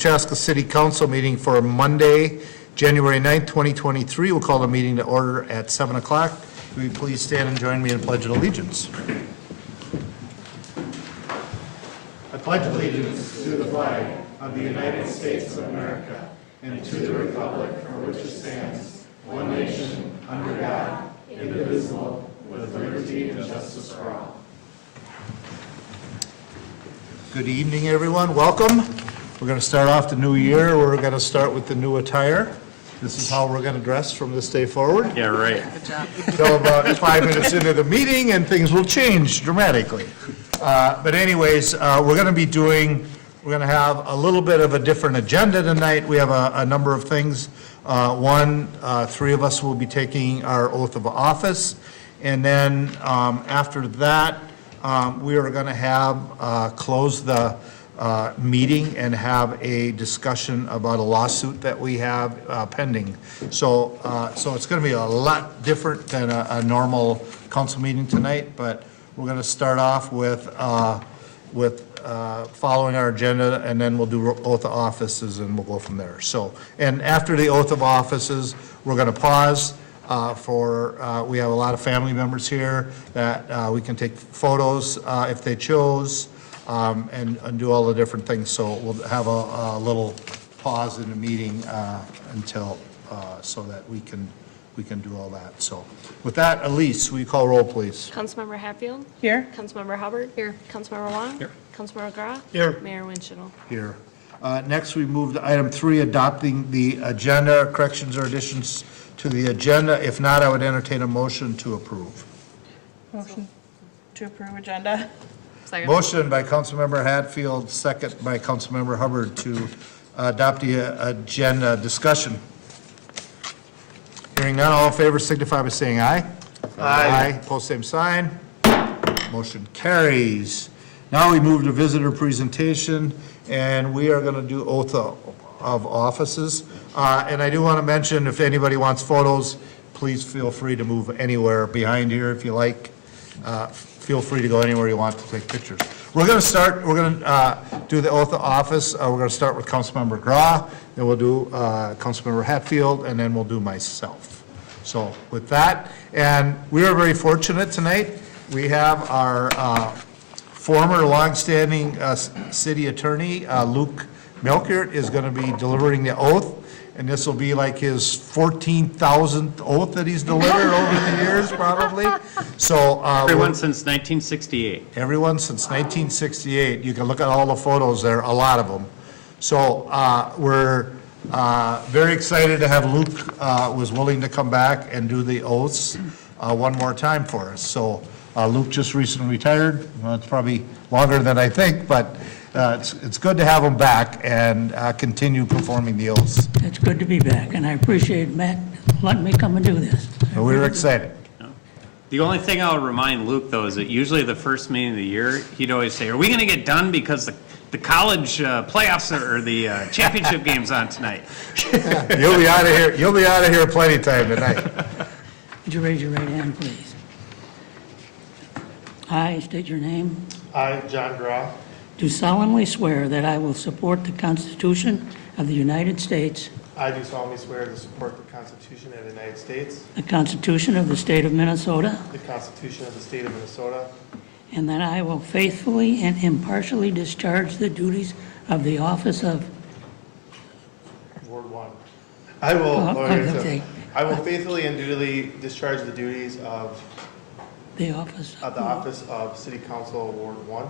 Chaska City Council meeting for Monday, January 9th, 2023. We'll call the meeting to order at 7 o'clock. Will you please stand and join me in Pledge of Allegiance? I pledge allegiance to the flag of the United States of America and to the republic for which it stands, one nation, under God, indivisible, with liberty and justice for all. Good evening, everyone. Welcome. We're going to start off the new year. We're going to start with the new attire. This is how we're going to dress from this day forward. Yeah, right. Until about 5 minutes into the meeting, and things will change dramatically. But anyways, we're going to have a little bit of a different agenda tonight. We have a number of things. Three of us will be taking our oath of office. And then after that, we are going to have close the meeting and have a discussion about a lawsuit that we have pending. So it's going to be a lot different than a normal council meeting tonight, but we're going to start off with following our agenda, and then we'll do oath of offices, and we'll go from there. So, and after the oath of offices, we're going to pause we have a lot of family members here that we can take photos if they chose, and do all the different things. So we'll have a little pause in the meeting until so that we can do all that. So with that, Elise, will you call roll, please? Councilmember Hatfield? Here. Councilmember Hubbard? Here. Councilmember Wong? Here. Councilmember McGraw? Here. Mayor Winchell? Here. Next, we move to item 3, adopting the agenda, corrections or additions to the agenda. If not, I would entertain a motion to approve. Motion to approve agenda. Second. Motion by Councilmember Hatfield, second by Councilmember Hubbard to adopt the agenda. Discussion. Hearing none, all in favor signify by saying aye. Aye. Post same sign. Motion carries. Now we move to visitor presentation, and we are going to do oath of offices. And I do want to mention, if anybody wants photos, please feel free to move anywhere behind here if you like. Feel free to go anywhere you want to take pictures. We're going to do the oath of office. We're going to start with Councilmember McGraw, then we'll do Councilmember Hatfield, and then we'll do myself. So with that, and we are very fortunate tonight. We have our former longstanding city attorney, Luke Melkert, is going to be delivering the oath. And this will be like his 14,000th oath that he's delivered over the years, probably. So Everyone since 1968. Everyone since 1968. You can look at all the photos there, a lot of them. So we're very excited to have Luke was willing to come back and do the oaths one more time for us. So Luke just recently retired. Well, it's probably longer than I think, but it's good to have him back and continue performing the oaths. It's good to be back, and I appreciate Matt letting me come and do this. And we're excited. The only thing I'll remind Luke, though, is that usually the first meeting of the year, he'd always say, are we going to get done because the college playoffs or the championship game's on tonight? You'll be out of here. You'll be out of here plenty of time tonight. Would you raise your right hand, please? I state your name. I, John Graw, Do solemnly swear that I will support the Constitution of the United States, I do solemnly swear to support the Constitution of the United States, the Constitution of the State of Minnesota, the Constitution of the State of Minnesota, and that I will faithfully and impartially discharge the duties of the office of, Ward 1. I will, okay, I will faithfully and dutifully discharge the duties of the office the office of City Council Ward 1,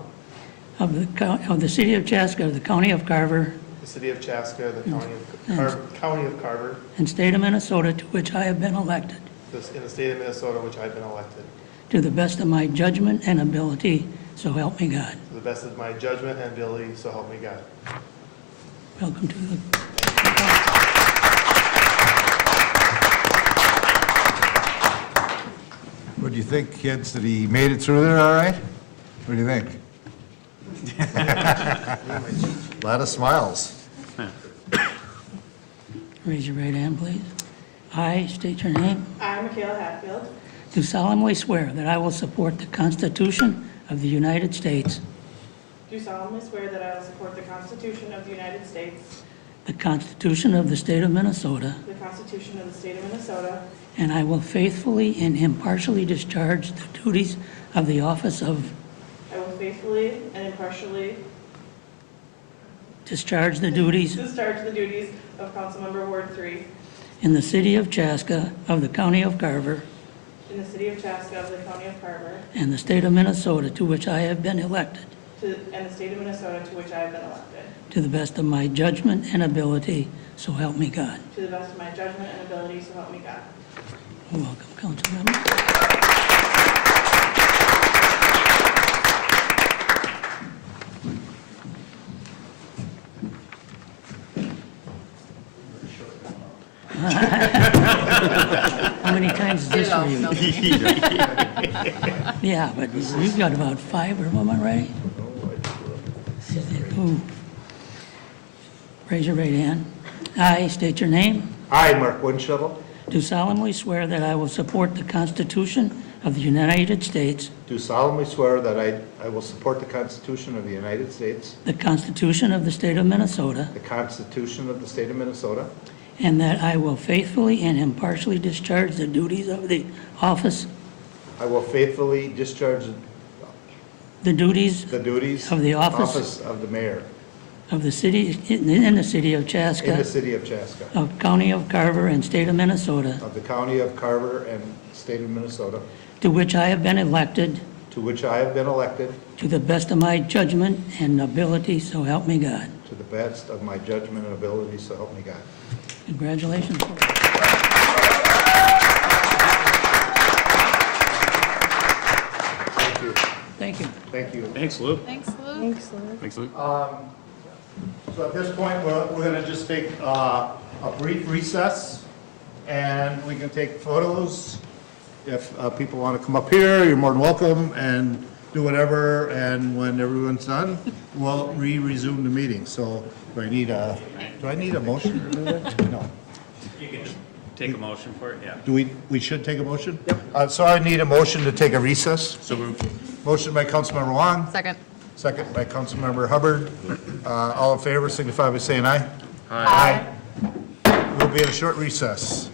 of the City of Chaska, of the County of Carver, the City of Chaska, the County of Carver, and State of Minnesota, to which I have been elected, in the State of Minnesota, which I have been elected, to the best of my judgment and ability, so help me God. to the best of my judgment and ability, so help me God. Welcome to the... What do you think, kids? Did he made it through there all right? What do you think? A lot of smiles. Raise your right hand, please. I state your name. I, Michaela Hatfield, Do solemnly swear that I will support the Constitution of the United States, do solemnly swear that I will support the Constitution of the United States, the Constitution of the State of Minnesota, the Constitution of the State of Minnesota, and I will faithfully and impartially discharge the duties of the office of, I will faithfully and impartially discharge the duties discharge the duties of Councilmember Ward 3 in the city of Chaska of the county of Carver in the city of Chaska of the county of Carver and the state of Minnesota to which I have been elected, and the state of Minnesota to which I have been elected, to the best of my judgment and ability, so help me God. to the best of my judgment and ability, so help me God. Welcome, council member. How many times is this for you? Yeah, but you've got about 5 or am I right? Ooh. Raise your right hand. I state your name. I, Mark Winchell, Do solemnly swear that I will support the Constitution of the United States, do solemnly swear that I will support the Constitution of the United States, the Constitution of the State of Minnesota, the Constitution of the State of Minnesota, and that I will faithfully and impartially discharge the duties of the office, I will faithfully discharge the duties the duties Of the office of the mayor of the city, in the city of in the Chaska, city of Chaska, of county of Carver and state of Minnesota, of the county of Carver and state of Minnesota, to which I have been elected, to which I have been elected to the best of my judgment and ability, so help me God. to the best of my judgment and ability, so help me God. Congratulations. Thank you. Thank you. Thank you. Thanks, Luke. Thanks, Luke. Thanks, Luke. So at this point, we're going to just take a brief recess, and we can take photos. If people want to come up here, you're more than welcome, and do whatever, and when everyone's done, we'll resume the meeting. So do I need a motion to do that? No. You can just take a motion for it, yeah. Do we should take a motion? Yep. So I need a motion to take a recess. So moved. Motion by Councilmember Wong. Second. Second by Councilmember Hubbard. All in favor, signify by saying aye. Aye. We'll be in a short recess.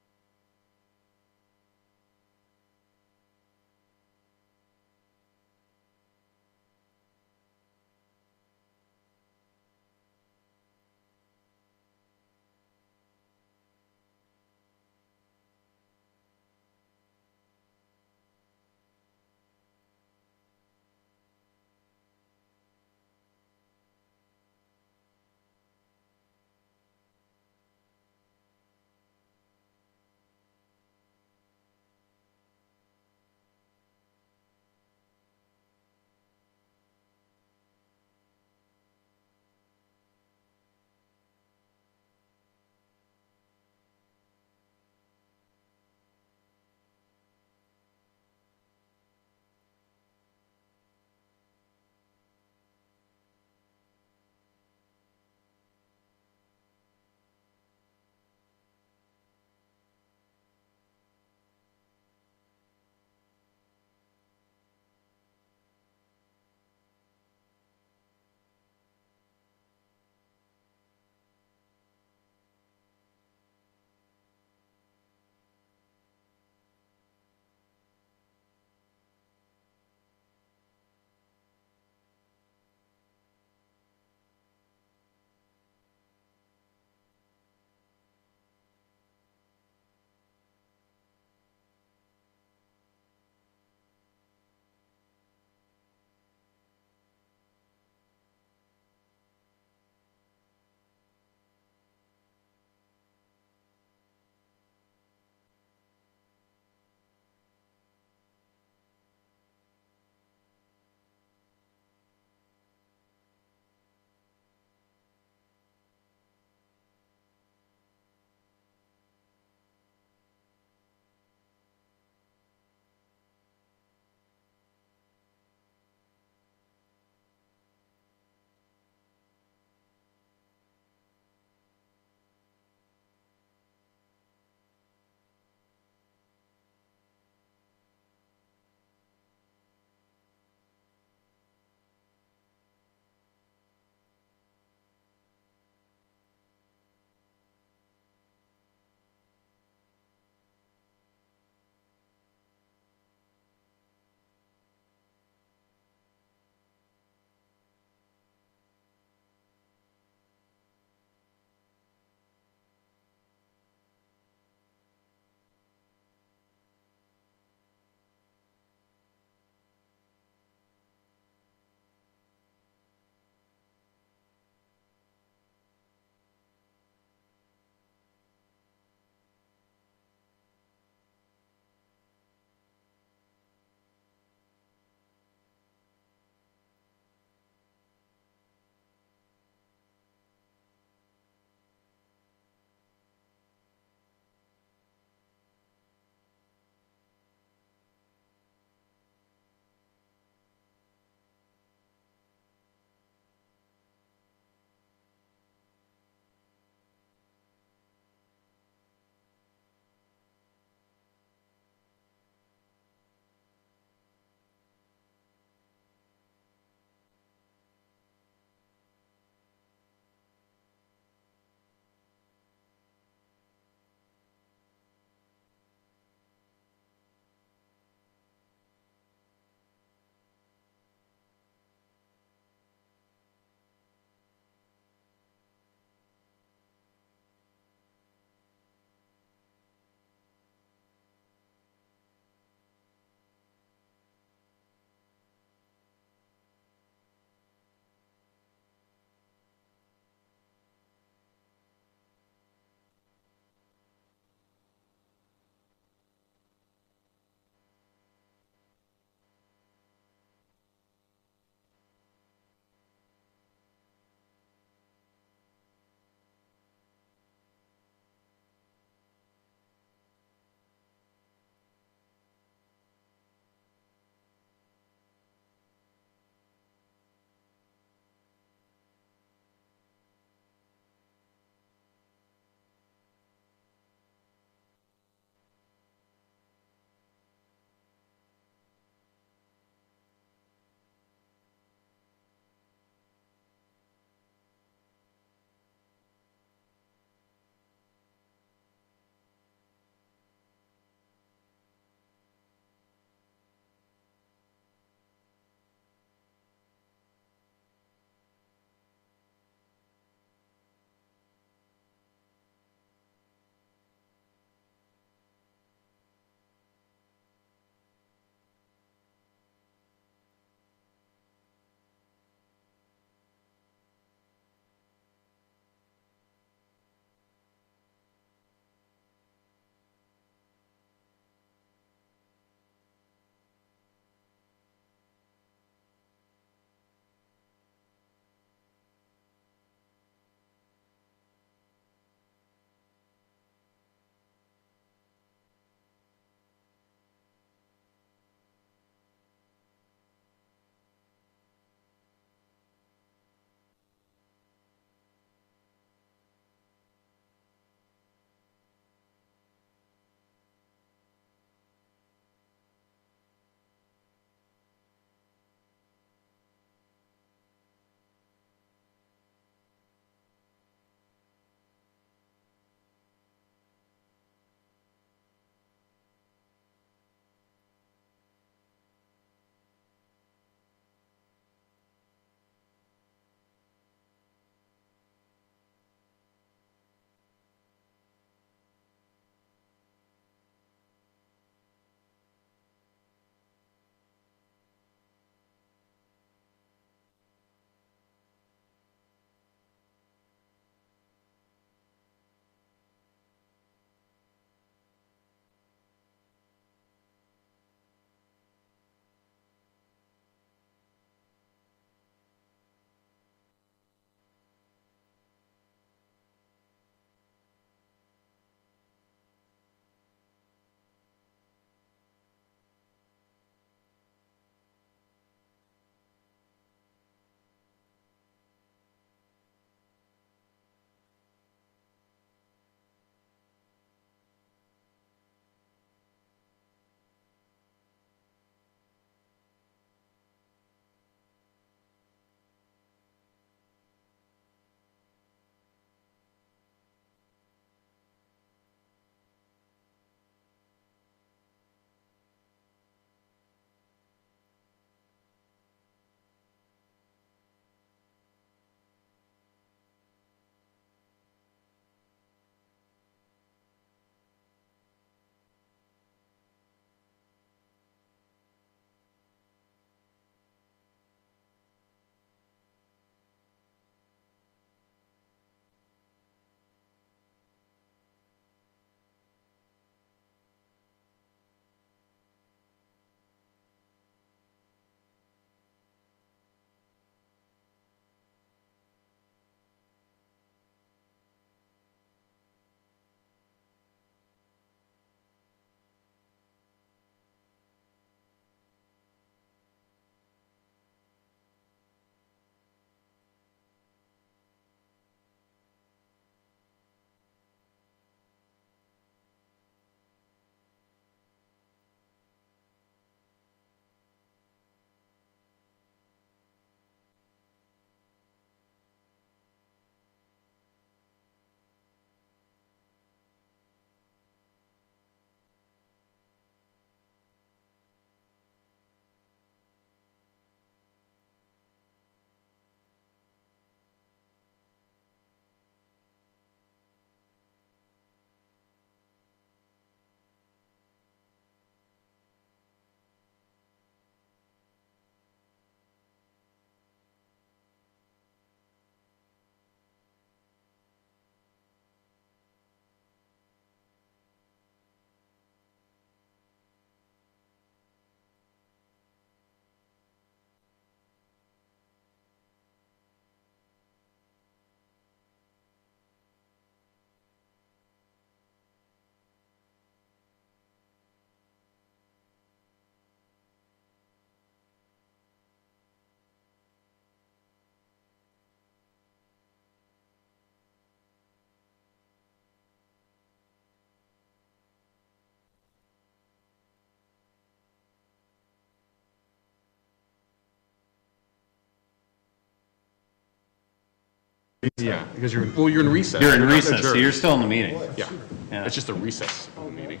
Yeah, because you're in recess. You're in not recess, so adjourned. you're still in the meeting. Yeah, Yeah. it's just a recess of the meeting.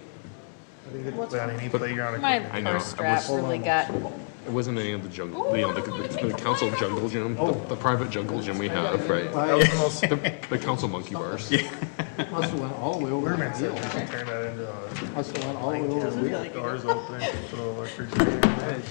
On any playground My equipment. I know, first I draft was- really got, It wasn't any of the jungle, the council jungle gym, the private jungle gym we have, right? That was the most, The council monkey bars. Must have went all the way over. Berman said we should turn that into a Must have went all the way over. doors open, put a little refrigerator.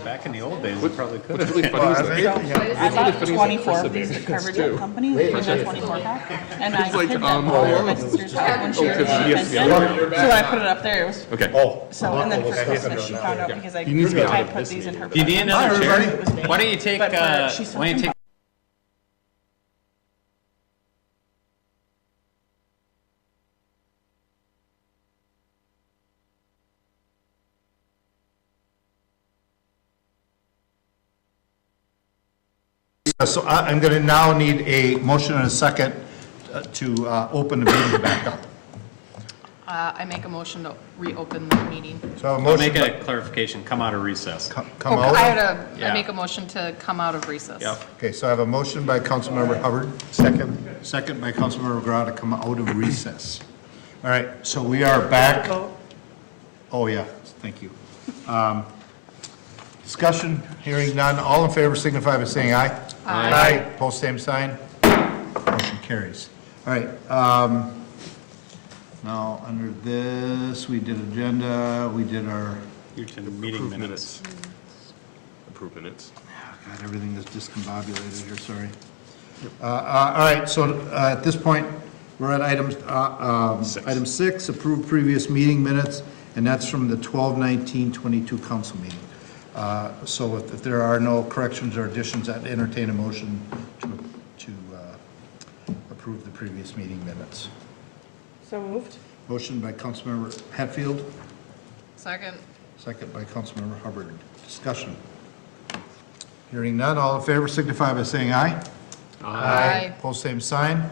Back in the old days, we probably could What's have. really funny is that I bought funny is 24 that of these at Chris Covered too. Company, which was a 24 pack. And I like, hid them all at my sister's house when she was because he has to in be Penn. out. So I put it up there, it was, Okay. so, and then for Christmas, she found out because You need to be out I of put this these in her. Do you need another chair? Why don't you take, But why she's don't you take So I'm going to now need a motion and a second to open the meeting back up. I make a motion to reopen the meeting. So a I'll motion, make a clarification, come out of recess. come I had out. Yeah. I make a motion to come out of recess. Yep. Okay, so I have a motion by Councilmember Hubbard. Second. Second by Councilmember Grau to come out of recess. All right, so we are back. Oh, yeah, thank you. Discussion, hearing none. All in favor signify by saying aye. Aye. Post same sign. Motion carries. All right, now, under this, we did agenda, we did our, You're to the meeting Approved minutes. Approved minutes. God, everything is discombobulated here, sorry. All right, so at this point, we're at item 6, approve previous meeting minutes, and that's from the 12/19/22 council meeting. So if there are no corrections or additions, I'd entertain a motion to approve the previous meeting minutes. So moved. Motion by Councilmember Hatfield, Second. second by Councilmember Hubbard. Discussion. Hearing none, all in favor signify by saying aye. Aye. Post same sign.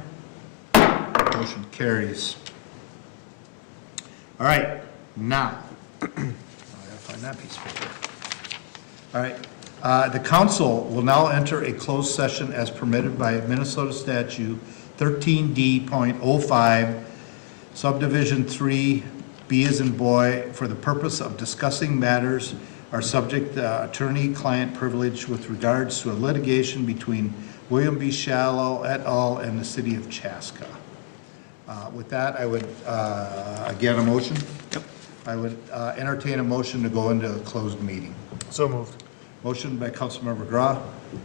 Motion carries. All right, now, I gotta find that piece of paper. All right, the council will now enter a closed session as permitted by Minnesota statute 13D.05, subdivision 3, B as in boy, for the purpose of discussing matters are subject to attorney-client privilege with regards to a litigation between William B. Schallow et al. And the city of Chaska. With that, I would, again, a motion? Yep. I would entertain a motion to go into a closed meeting. So moved. Motion by Councilmember Grau,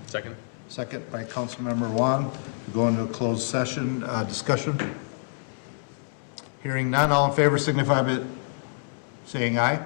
Second. second by Councilmember Wong, to go into a closed session. Discussion? Hearing none, all in favor signify by saying aye.